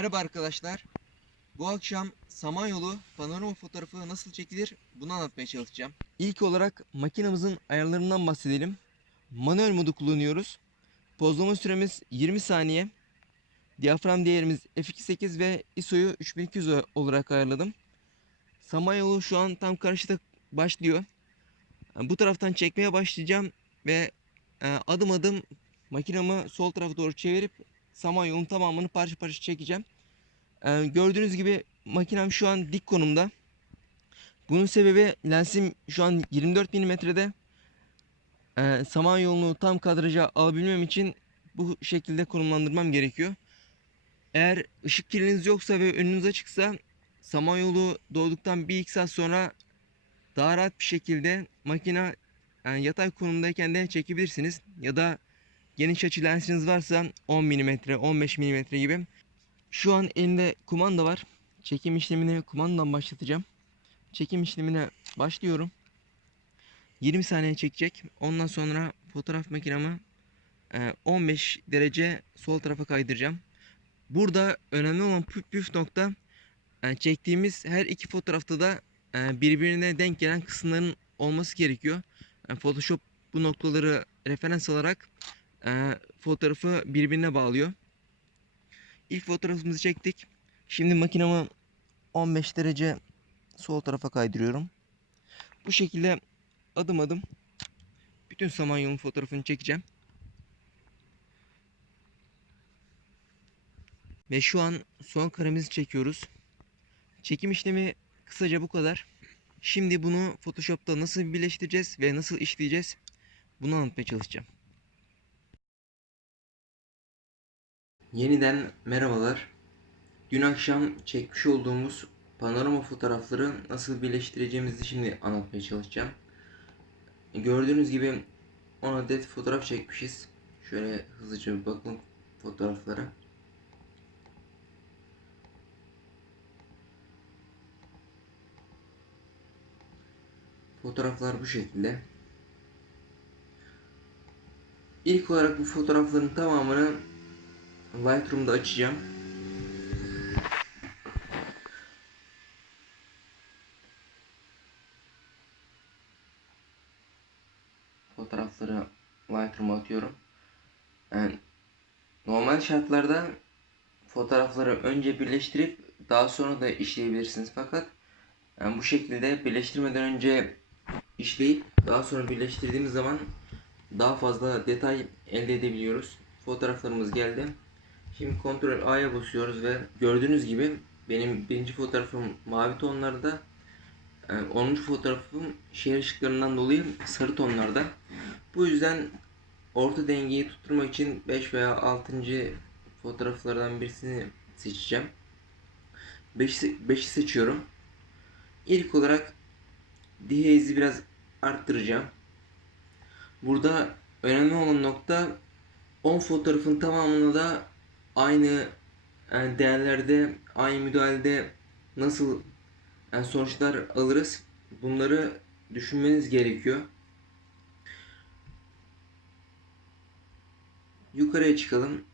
Merhaba arkadaşlar. Bu akşam Samanyolu panorama fotoğrafı nasıl çekilir bunu anlatmaya çalışacağım. İlk olarak makinamızın ayarlarından bahsedelim. Manuel modu kullanıyoruz. Pozlama süremiz 20 saniye. Diyafram değerimiz f2.8 ve ISO'yu 3200 olarak ayarladım. Samanyolu şu an tam karşıda başlıyor. Bu taraftan çekmeye başlayacağım ve e, adım adım makinamı sol tarafa doğru çevirip Samanyolu'nun tamamını parça parça çekeceğim. Ee, gördüğünüz gibi makinem şu an dik konumda. Bunun sebebi lensim şu an 24 milimetrede. Ee, Samanyolu'nu tam kadraja alabilmem için bu şekilde konumlandırmam gerekiyor. Eğer ışık kirliliğiniz yoksa ve önünüz açıksa Samanyolu doğduktan bir iki saat sonra daha rahat bir şekilde makine yani yatay konumdayken de çekebilirsiniz. Ya da geniş açı lensiniz varsa 10 mm, 15 mm gibi. Şu an elimde kumanda var. Çekim işlemini kumandadan başlatacağım. Çekim işlemine başlıyorum. 20 saniye çekecek. Ondan sonra fotoğraf makinamı e, 15 derece sol tarafa kaydıracağım. Burada önemli olan püf püf nokta e, çektiğimiz her iki fotoğrafta da e, birbirine denk gelen kısımların olması gerekiyor. Photoshop bu noktaları referans alarak e, fotoğrafı birbirine bağlıyor. İlk fotoğrafımızı çektik. Şimdi makinamı 15 derece sol tarafa kaydırıyorum. Bu şekilde adım adım bütün Samanyolu'nun fotoğrafını çekeceğim. Ve şu an son karemizi çekiyoruz. Çekim işlemi kısaca bu kadar. Şimdi bunu Photoshop'ta nasıl birleştireceğiz ve nasıl işleyeceğiz bunu anlatmaya çalışacağım. Yeniden merhabalar. Dün akşam çekmiş olduğumuz panorama fotoğrafları nasıl birleştireceğimizi şimdi anlatmaya çalışacağım. Gördüğünüz gibi 10 adet fotoğraf çekmişiz. Şöyle hızlıca bir bakın fotoğraflara. Fotoğraflar bu şekilde. İlk olarak bu fotoğrafların tamamını Lightroom'da açacağım. Fotoğrafları Lightroom'a atıyorum. Yani normal şartlarda fotoğrafları önce birleştirip daha sonra da işleyebilirsiniz fakat yani bu şekilde birleştirmeden önce işleyip daha sonra birleştirdiğimiz zaman daha fazla detay elde edebiliyoruz. Fotoğraflarımız geldi. Şimdi kontrol A'ya basıyoruz ve gördüğünüz gibi benim birinci fotoğrafım mavi tonlarda. Yani 10. fotoğrafım şehir ışıklarından dolayı sarı tonlarda. Bu yüzden orta dengeyi tutturmak için 5 veya 6. fotoğraflardan birisini seçeceğim. 5'i 5'i seçiyorum. İlk olarak dehaze'i biraz arttıracağım. Burada önemli olan nokta 10 fotoğrafın tamamını da aynı yani değerlerde, aynı müdahalede nasıl yani sonuçlar alırız bunları düşünmeniz gerekiyor. Yukarıya çıkalım.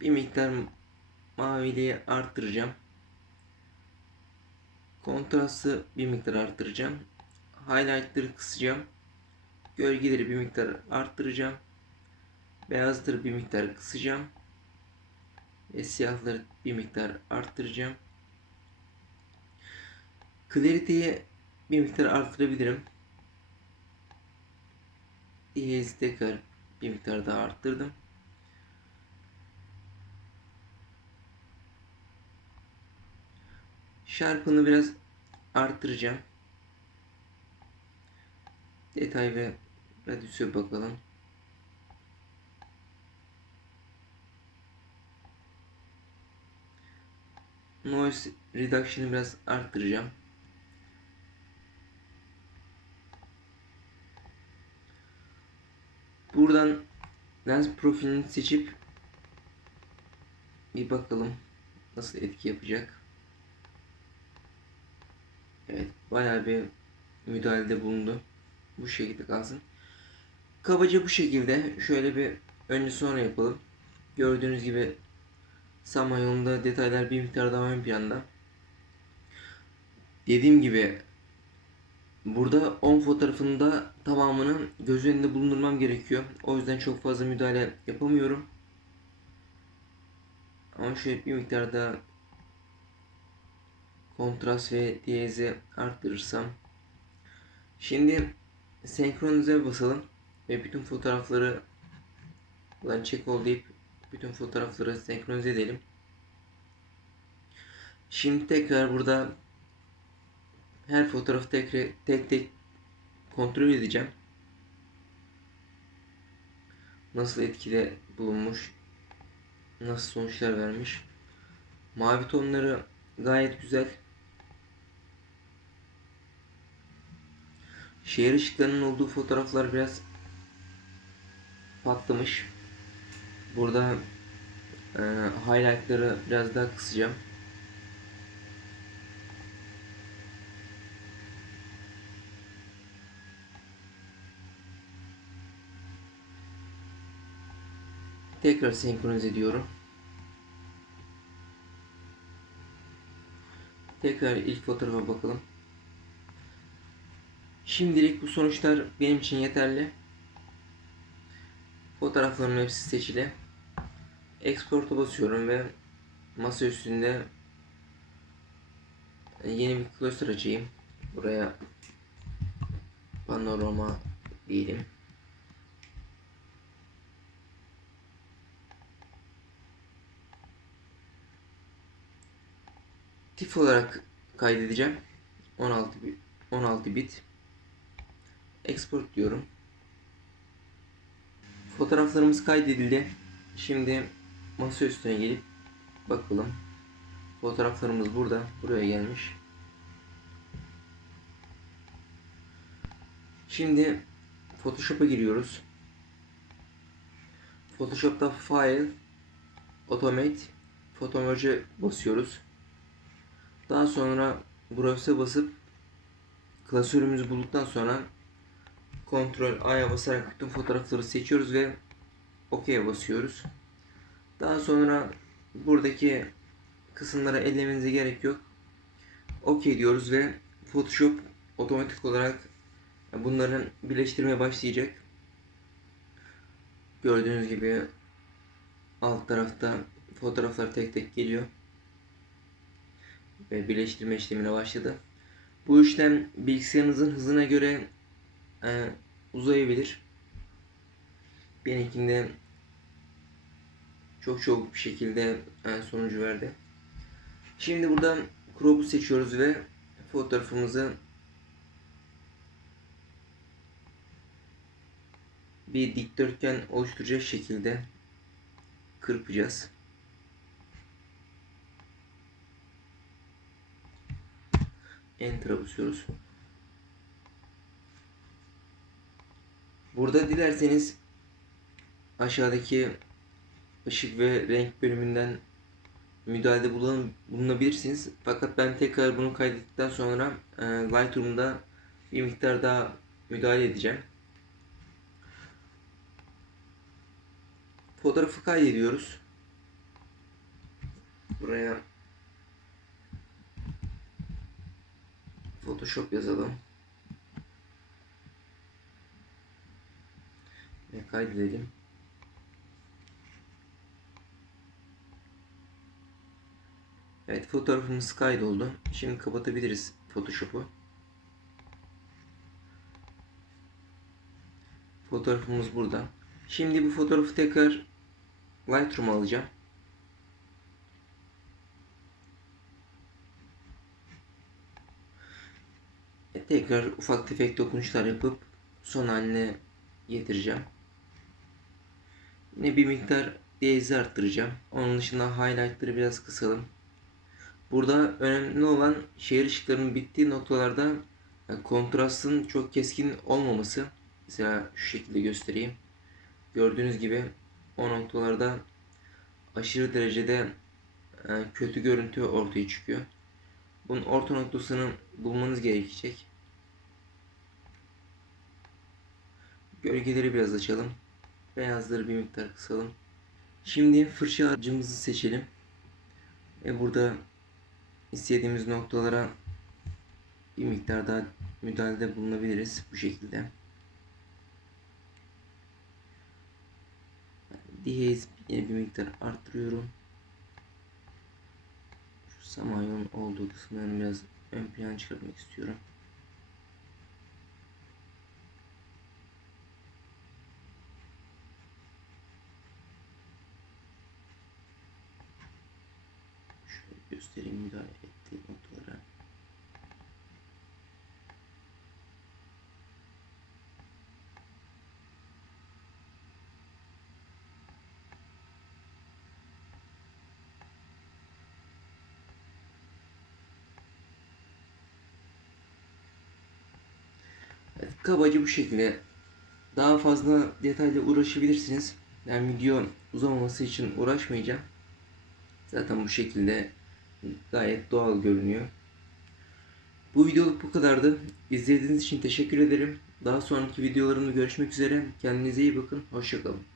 Bir miktar maviliği arttıracağım. Kontrastı bir miktar arttıracağım. Highlightları kısacağım. Gölgeleri bir miktar arttıracağım. Beyazları bir miktar kısacağım. Ve siyahları bir miktar arttıracağım. Clarity'yi bir miktar arttırabilirim. Diezi tekrar bir miktar daha arttırdım. Sharpen'ı biraz arttıracağım. Detay ve radyüse bakalım. Noise reduction'ı biraz arttıracağım. Buradan lens profilini seçip bir bakalım nasıl etki yapacak. Evet bayağı bir müdahalede bulundu. Bu şekilde kalsın. Kabaca bu şekilde şöyle bir önce sonra yapalım. Gördüğünüz gibi Samanyolu'nda detaylar bir miktar daha ön planda. Dediğim gibi burada 10 fotoğrafında tamamını göz önünde bulundurmam gerekiyor. O yüzden çok fazla müdahale yapamıyorum. Ama şöyle bir miktar daha kontrast ve diyezi arttırırsam. Şimdi senkronize basalım ve bütün fotoğrafları Ulan çek ol deyip bütün fotoğrafları senkronize edelim. Şimdi tekrar burada her fotoğrafı tek tek, tek kontrol edeceğim. Nasıl etkide bulunmuş, nasıl sonuçlar vermiş. Mavi tonları gayet güzel. Şehir ışıklarının olduğu fotoğraflar biraz patlamış. Burada e, highlightları biraz daha kısacağım. Tekrar senkronize ediyorum. Tekrar ilk fotoğrafa bakalım. Şimdilik bu sonuçlar benim için yeterli. Fotoğraflarımın hepsi seçili. Export'a basıyorum ve masa üstünde yeni bir cluster açayım. Buraya panorama diyelim. TIFF olarak kaydedeceğim. 16 bit, 16 bit. Export diyorum. Fotoğraflarımız kaydedildi. Şimdi masa üstüne gelip bakalım. Fotoğraflarımız burada. Buraya gelmiş. Şimdi Photoshop'a giriyoruz. Photoshop'ta File, Automate, Photo Merge'e basıyoruz. Daha sonra Browse'e basıp klasörümüzü bulduktan sonra Ctrl A'ya basarak bütün fotoğrafları seçiyoruz ve OK'ye basıyoruz. Daha sonra buradaki kısımlara ellemenize gerek yok. OK diyoruz ve Photoshop otomatik olarak bunların birleştirmeye başlayacak. Gördüğünüz gibi alt tarafta fotoğraflar tek tek geliyor. Ve birleştirme işlemine başladı. Bu işlem bilgisayarınızın hızına göre e, uzayabilir. Benimkinde çok çabuk bir şekilde e, sonucu verdi. Şimdi buradan crop'u seçiyoruz ve fotoğrafımızı bir dikdörtgen oluşturacak şekilde kırpacağız. Enter'a basıyoruz. Burada dilerseniz aşağıdaki ışık ve renk bölümünden müdahalede bulun, bulunabilirsiniz. Fakat ben tekrar bunu kaydettikten sonra e, Lightroom'da bir miktar daha müdahale edeceğim. Fotoğrafı kaydediyoruz. Buraya Photoshop yazalım. Ve kaydedelim. Evet fotoğrafımız kaydoldu. Şimdi kapatabiliriz Photoshop'u. Fotoğrafımız burada. Şimdi bu fotoğrafı tekrar Lightroom'a alacağım. Tekrar ufak tefek dokunuşlar yapıp son haline getireceğim. Yine bir miktar değizi arttıracağım. Onun dışında highlightları biraz kısalım. Burada önemli olan şehir ışıklarının bittiği noktalarda yani kontrastın çok keskin olmaması. Mesela şu şekilde göstereyim. Gördüğünüz gibi o noktalarda aşırı derecede e, kötü görüntü ortaya çıkıyor. Bunun orta noktasını bulmanız gerekecek. Gölgeleri biraz açalım. Beyazları bir miktar kısalım. Şimdi fırça harcımızı seçelim. Ve burada istediğimiz noktalara bir miktar daha müdahalede bulunabiliriz bu şekilde. Dihez yine bir miktar arttırıyorum. Şu samanyolun olduğu kısımlarını biraz ön plana çıkartmak istiyorum. Şöyle göstereyim müdahale ettiği noktalara. Evet, kabaca bu şekilde. Daha fazla detayla uğraşabilirsiniz. Yani video uzamaması için uğraşmayacağım. Zaten bu şekilde gayet doğal görünüyor. Bu videoluk bu kadardı. İzlediğiniz için teşekkür ederim. Daha sonraki videolarımda görüşmek üzere. Kendinize iyi bakın. Hoşçakalın.